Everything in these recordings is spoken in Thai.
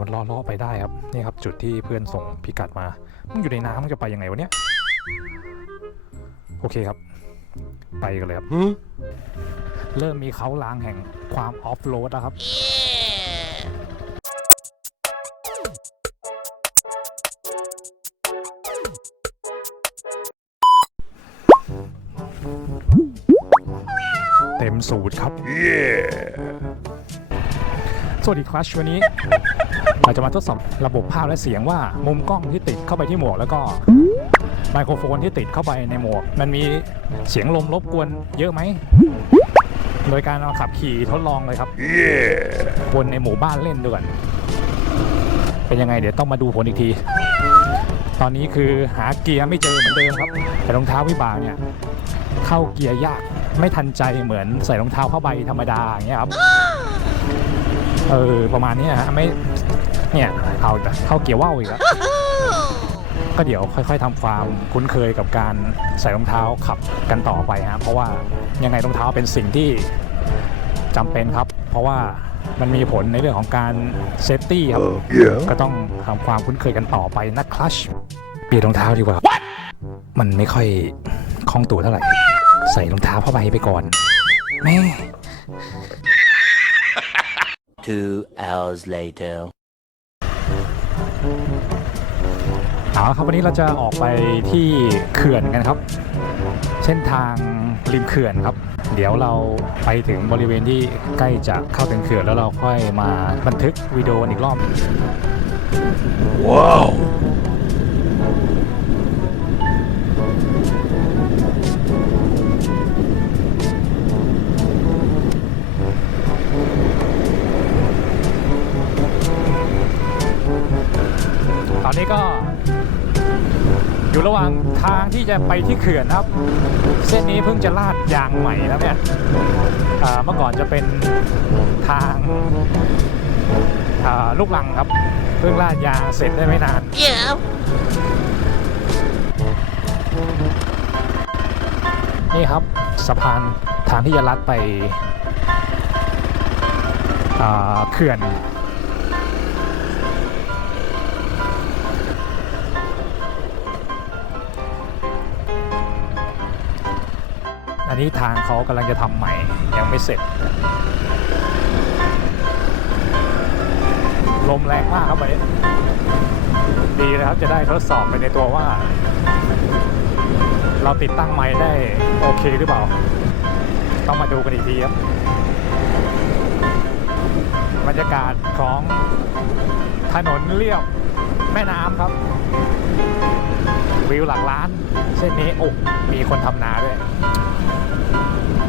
มันล่อล่อไปได้ครับนี่ครับจุดที่เพื่อนส่งพิกัดมามึงอยู่ในน้ำมึงจะไปยังไงวะเนี่ยโอเคครับ ไปกันเลยครับเริ่มมีเขาลางแห่งความออฟโรดแล้วครับเต็มสูตรครับสวัสดีครับวันนี้ เราจะมาทดสอบระบบภาพและเสียงว่ามุมกล้องที่ติดเข้าไปที่หมวก แล้วก็ไมโครโฟนที่ติดเข้าไปในหมวก มันมีเสียงลมรบกวนเยอะไหม โดยการเอาขับขี่ทดลองเลยครับวนในหมู่บ้านเล่นด้วยกันเป็นยังไงเดี๋ยวต้องมาดูผลอีกที ตอนนี้คือหาเกียร์ไม่เจอเหมือนเดิมครับ แต่รองเท้าวิบากเนี่ยเข้าเกียร์ยากไม่ทันใจเหมือนใส่รองเท้าผ้าใบธรรมดาอย่างเงี้ยครับ เออประมาณนี้ฮะไม่ เนี่ยเอาอีกแล้วเข้าเกียร์ว่าวอีกแล้วก็เดี๋ยวค่อย ๆทำความคุ้นเคยกับการใส่รองเท้าขับกันต่อไปฮะเพราะว่ายังไงรองเท้าเป็นสิ่งที่จำเป็นครับ เพราะว่ามันมีผลในเรื่องของการเซฟตี้ครับ ก็ต้องทำความคุ้นเคยกันต่อไปนะคลัชเปลี่ยนรองเท้าดีกว่า มันไม่ค่อยคล่องตัวเท่าไหร่ ใส่รองเท้าผ้าใบไปก่อนแม่ Two hours later. เอาละครับวันนี้เราจะออกไปที่เขื่อนกันครับ เส้นทางริมเขื่อนครับ เดี๋ยวเราไปถึงบริเวณที่ใกล้จะเข้าถึงเขื่อนแล้วเราค่อยมาบันทึกวิดีโออีกรอบต อนนี้ก็ อยู่ระหว่างทางที่จะไปที่เขื่อนครับ เส้นนี้เพิ่งจะลาดยางใหม่แล้วเนี่ยอ่าเมื่อก่อนจะเป็นทางอ่าลูกลังครับ เพิ่งลาดยางเสร็จได้ไม่นาน Yeah. นี่ครับสะพานทางที่จะลัดไปอ่าเขื่อน อันนี้ทางเขากำลังจะทำใหม่ยังไม่เสร็จ ลมแรงมากครับวันนี้ดีนะครับจะได้ทดสอบไปในตัวว่า เราติดตั้งไม้ได้โอเคหรือเปล่า ต้องมาดูกันอีกทีครับบรรยากาศของถนนเรียบแม่น้ำครับ วิวหลักล้าน เส้นนี้โอ้มีคนทำนาด้วย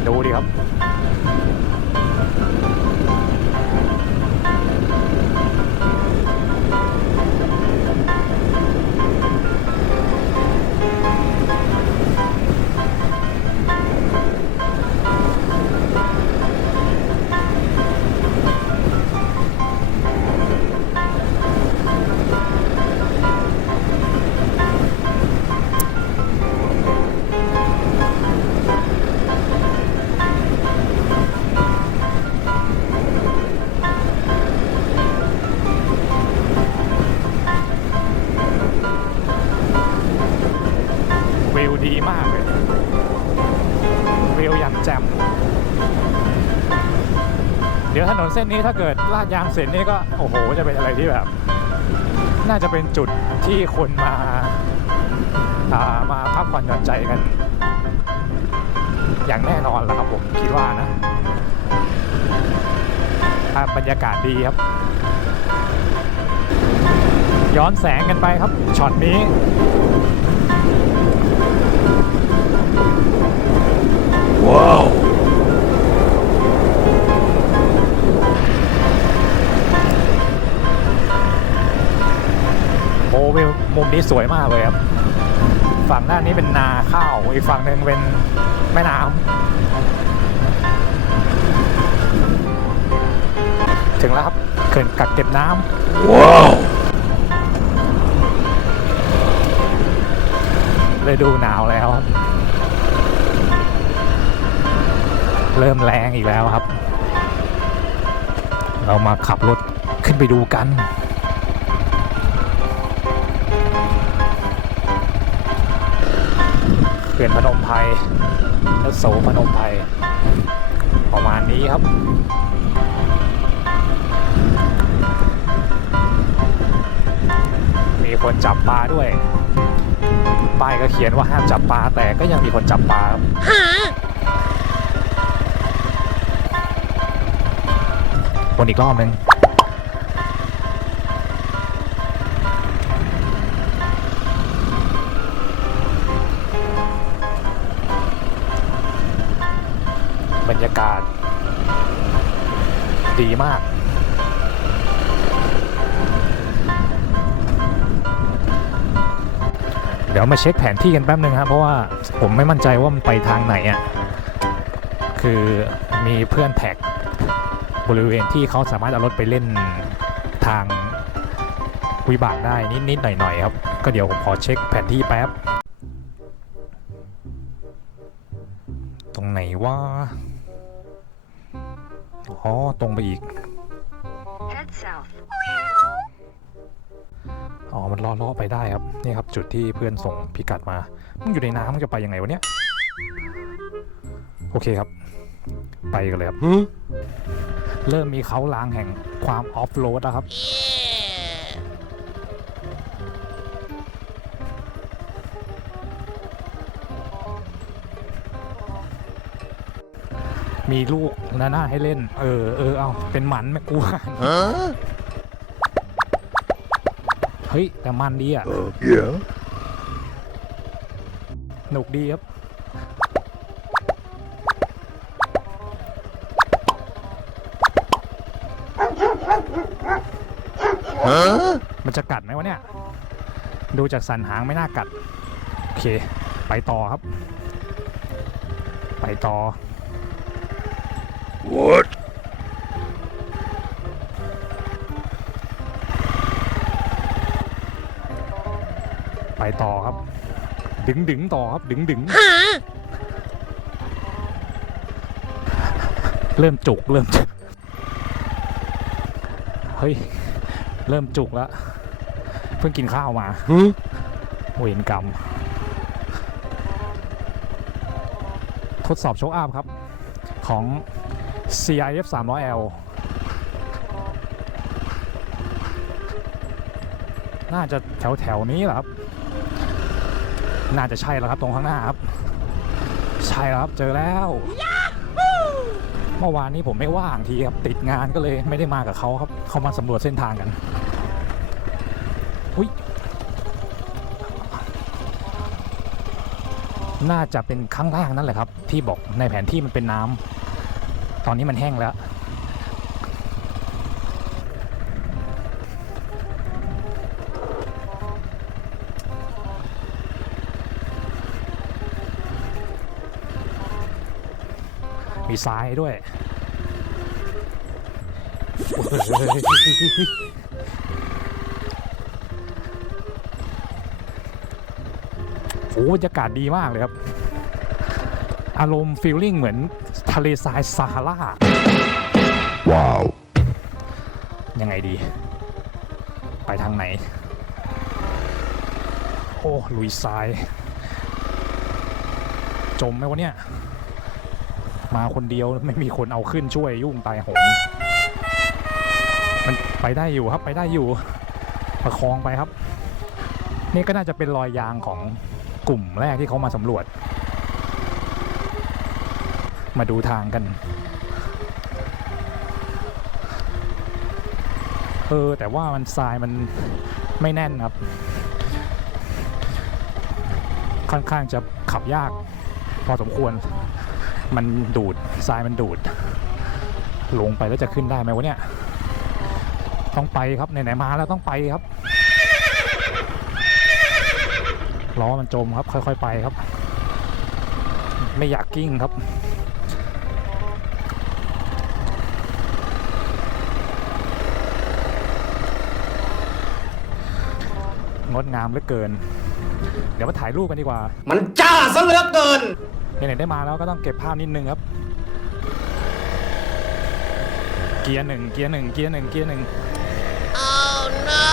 ดูดิค เส้นนี้ถ้าเกิดลาดยางเสร็จนี่ก็โอ้โหจะเป็นอะไรที่แบบ น่าจะเป็นจุดที่คนมาอามาพักผ่อนหย่อนใจกัน อย่างแน่นอนแหละครับผมคิดว่านะภาพบรรยากาศดีครับ ย้อนแสงกันไปครับช็อตนี้ว้าว โอ้วิวมุมนี้สวยมากเลยครับ ฝั่งด้านนี้เป็นนาข้าว อีกฝั่งหนึ่งเป็นแม่น้ำถึงแล้วครับเขื่อนกักเก็บน้ำว้าวเลยดูหนาวแล้วครับ เริ่มแรงอีกแล้วครับ เรามาขับรถขึ้นไปดูกัน ขื่อนพนมไพรและโสพนมไพรประมาณนี้ครับมีคนจับปลาด้วย ป้ายก็เขียนว่าห้ามจับปลาแต่ก็ยังมีคนจับปลาครับวนอีกรอบหนึ่ง บรรยากาศ ดีมาก เดี๋ยวมาเช็คแผนที่กันแป๊บนึงครับเพราะว่าผมไม่มั่นใจว่ามันไปทางไหนอะ คือมีเพื่อนแท็กบริเวณที่เขาสามารถเอารถไปเล่นทางวิบากได้นิด ๆ หน่อย ๆ ครับ ก็เดี๋ยวผมขอเช็คแผนที่แป๊บ ตรงไหนว่า อ๋อ ตรงไปอีก Head south. อ๋อ มันล่อล่อไปได้ครับ นี่ครับ จุดที่เพื่อนส่งพิกัดมา มึงอยู่ในน้ำมึงจะไปยังไงวะเนี่ย โอเคครับ ไปกันเลยครับ เริ่มมีเขาลางแห่งความออฟโรดแล้วครับ มีลูกหน้าหน้าให้เล่น เออเออเอาเป็นหมันไม่กลัวเฮ้ย แต่มันดีอะ Yeah. หนุกดีครับ Huh? มันจะกัดไหมวะเนี่ย ดูจากสันหางไม่น่ากัด โอเค ไปต่อครับ ไปต่อ What? ไปต่อครับ ดึงดึงต่อครับ ดึงดึงเริ่มจุกเริ่มจุกเฮ้ย เริ่มจุกแล้ว เพิ่งกินข้าวมา Huh? เวรกรรม ทดสอบโชว์อัพครับ ของ CIF 300L น่าจะแถวแถวๆนี้แหละครับ น่าจะใช่แล้วครับตรงข้างหน้าครับ ใช่แล้วครับเจอแล้ว เมื่อวานนี้ผมไม่ว่างทีครับ ติดงานก็เลยไม่ได้มากับเขาครับ เขามาสำรวจเส้นทางกัน อุ้ย น่าจะเป็นข้างล่างนั่นแหละครับ ที่บอกในแผนที่มันเป็นน้ำ ตอนนี้มันแห้งแล้วมีทรายด้วย โอ้บรรยากาศดีมากเลยครับ อารมณ์ฟีลลิ่งเหมือนทะเลทรายซาฮารา Wow. ยังไงดี ไปทางไหน โอ้ลุยทราย จมไหมวะเนี่ย มาคนเดียวไม่มีคนเอาขึ้นช่วยยุ่งตายโหงมันไปได้อยู่ครับไปได้อยู่ ประคองไปครับ นี่ก็น่าจะเป็นรอยยางของกลุ่มแรกที่เขามาสำรวจ มาดูทางกัน เออ แต่ว่ามันทรายมันไม่แน่นครับ ค่อนข้างจะขับยาก พอสมควร มันดูดทรายมันดูด ลงไปแล้วจะขึ้นได้ไหมวะเนี่ย ต้องไปครับไหนๆมาแล้วต้องไปครับล้อมันจมครับ ค่อย ๆ ไปครับ ไม่อยากกิ้งครับ งดงามเหลือเกิน เดี๋ยวมาถ่ายรูปกันดีกว่า มันจ้าซะเหลือเกินไหนๆได้มาแล้วก็ต้องเก็บภาพนิดนึงครับ เกียร์หนึ่งเกียร์หนึ่งเกียร์หนึ่งเกียร์หนึ่ง Oh no!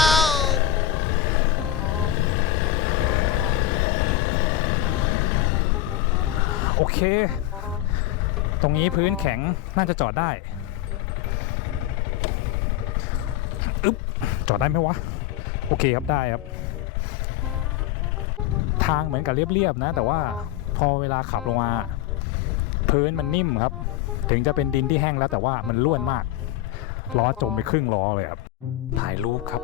โโอเค ตรงนี้พื้นแข็งน่าจะจอดได้อึ๊บจอดได้ไหมวะ โอเคครับได้ครับ ทางเหมือนกับเรียบๆนะ แต่ว่าพอเวลาขับลงมาพื้นมันนิ่มครับ ถึงจะเป็นดินที่แห้งแล้วแต่ว่ามันล้วนมาก ล้อจมไปครึ่งล้อเลยครับ ถ่ายรูปครับ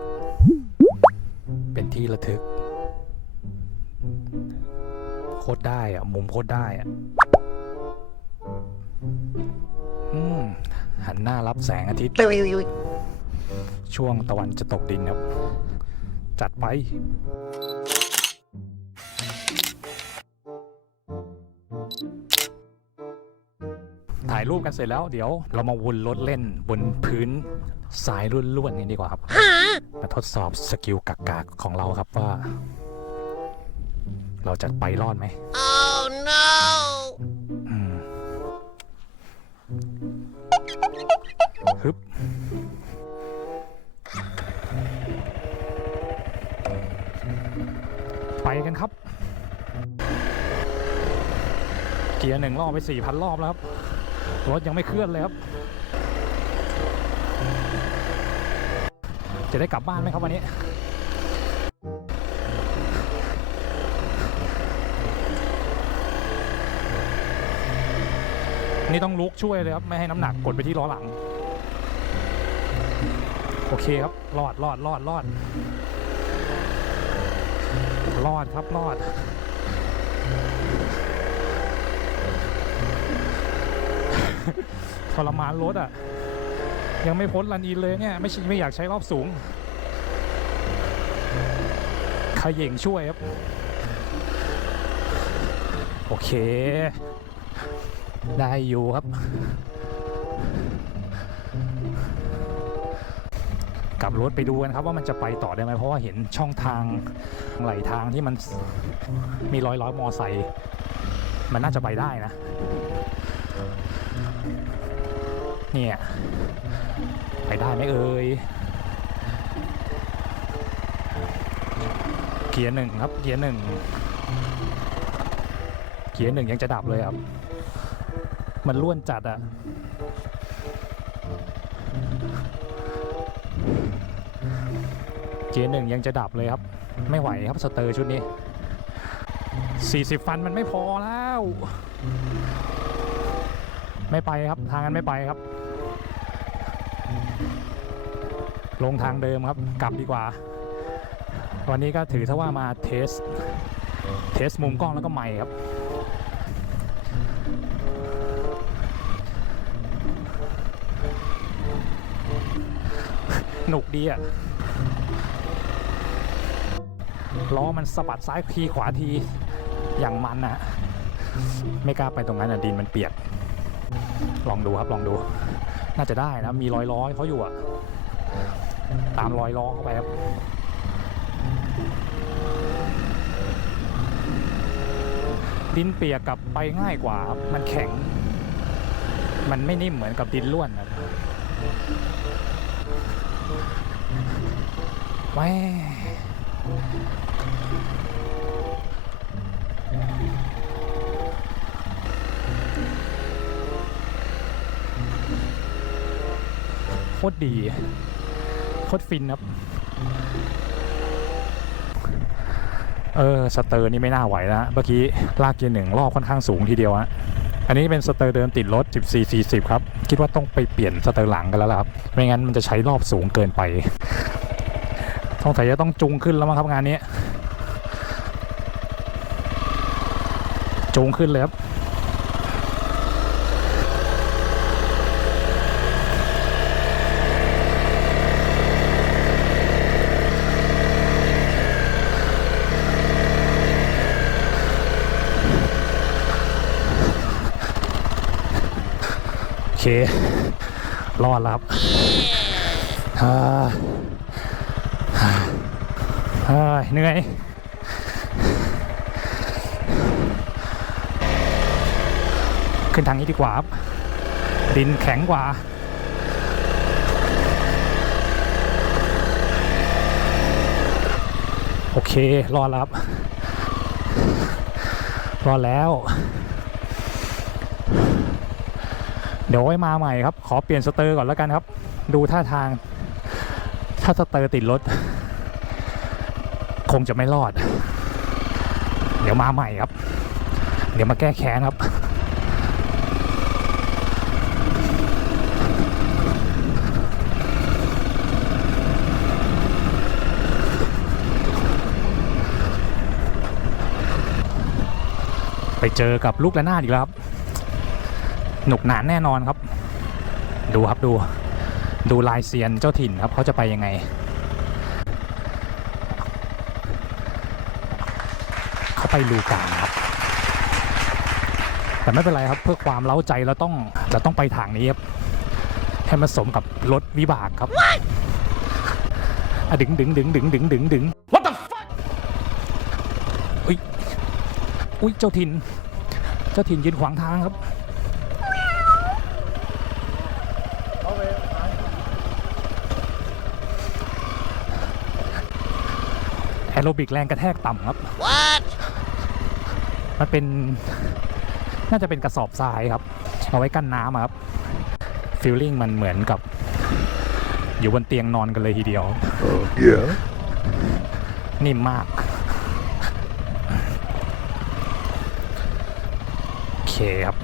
เป็นที่ระทึก โคตรได้อะมุมโคตรได้อะอืมหันหน้ารับแสงอาทิตย์ ช่วงตะวันจะตกดินครับ จัดไป กันเสร็จแล้ว เดี๋ยวเรามาวนรถเล่นบนพื้นทรายล้วนๆกันดีกว่าครับ มาทดสอบสกิลกากๆของเราครับว่า เราจะไปรอดไหม Oh no! อืมฮึบไปกันครับ เกียร์หนึ่งรอบไปสี่พันรอบแล้วครับ รถยังไม่เคลื่อนเลยครับ จะได้กลับบ้านไหมครับวันนี้ นี่ต้องลุกช่วยเลยครับ ไม่ให้น้ำหนักกดไปที่ล้อหลัง โอเคครับ รอดรอดรอดรอดรอดครับรอด ทรมานรถอะ ยังไม่พ้นลันอินเลยเนี่ย ไม่ไม่อยากใช้รอบสูงขย่งช่วยครับ โอเค ได้อยู่ครับ กลับรถไปดูกันครับว่ามันจะไปต่อได้ไหมเพราะว่าเห็นช่องทางไหลทางที่มันมีร้อยร้อยมอไซค์มันน่าจะไปได้นะ เนี่ย ไปได้ไหมเอ่ยเกียร์หนึ่งครับเกียร์หนึ่งเกียร์หนึ่งยังจะดับเลยครับ มันล้วนจัดอะเกียร์หนึ่งยังจะดับเลยครับ ไม่ไหวครับสเตอร์ชุดนี้ 40 ฟันมันไม่พอแล้ว ไม่ไปครับทางนั้นไม่ไปครับ ลงทางเดิมครับ กลับดีกว่า วันนี้ก็ถือซะว่ามาเทส เทสมุมกล้องแล้วก็ใหม่ครับหนุกดีอะล้อมันสะบัดซ้ายทีขวาทีอย่างมันอะไม่กล้าไปตรงนั้นอะดินมันเปียก ลองดูครับลองดู น่าจะได้นะ มีรอยล้อให้เขาอยู่อะตามรอยล้อเข้าไปครับดินเปียกกับไปง่ายกว่าครับมันแข็ง มันไม่นิ่มเหมือนกับดินล้วนครับแม่ ตรดี โคตรฟินครับ เออ สเตอร์นี่ไม่น่าไหวแล้วฮะเมื่อกี้ลากเกียร์หนึ่งรอบค่อนข้างสูงทีเดียวฮะอันนี้เป็นสเตอร์เดิมติดรถ 14 40 ครับ คิดว่าต้องไปเปลี่ยนสเตอร์หลังกันแล้วครับ ไม่งั้นมันจะใช้รอบสูงเกินไปสงสัยจะต้องจุงขึ้นแล้วมั้งครับงานนี้จูงขึ้นเลยครับ เครอดแล้วครับอ่าอ่าเหนื่อยขึ้นทางนี้ดีกว่าครับดินแข็งกว่าโอเค รอดแล้วครับรอดแล้ว เดี๋ยวไว้มาใหม่ครับ ขอเปลี่ยนสเตอร์ก่อนแล้วกันครับ ดูท่าทาง ถ้าสเตอร์ติดรถ คงจะไม่รอด เดี๋ยวมาใหม่ครับ เดี๋ยวมาแก้แค้นครับไปเจอกับลูกระนาดอีกแล้วครับ หนุกหนานแน่นอนครับ ดูครับดู ดูลายเซียนเจ้าถิ่นครับเขาจะไปยังไง เขาไปลูกาครับ แต่ไม่เป็นไรครับเพื่อความเล้าใจเราต้องเราต้องไปทางนี้ครับให้มันสมกับรถวิบากครับอะดึงดึงดึงดึงดึงดึงดึง What the fuck อุ้ยอุ้ยเจ้าถิ่น เจ้าถิ่นยืนขวางทางครับ โรบิกแรงกระแทกต่ำครับ What? มันเป็นน่าจะเป็นกระสอบทรายครับ เอาไว้กั้นน้ำอะครับฟีลลิ่งมันเหมือนกับ อยู่บนเตียงนอนกันเลยทีเดียว Uh, yeah. นิ่มมาก โอเคครับ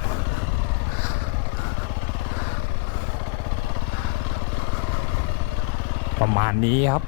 ประมาณนี้ครับ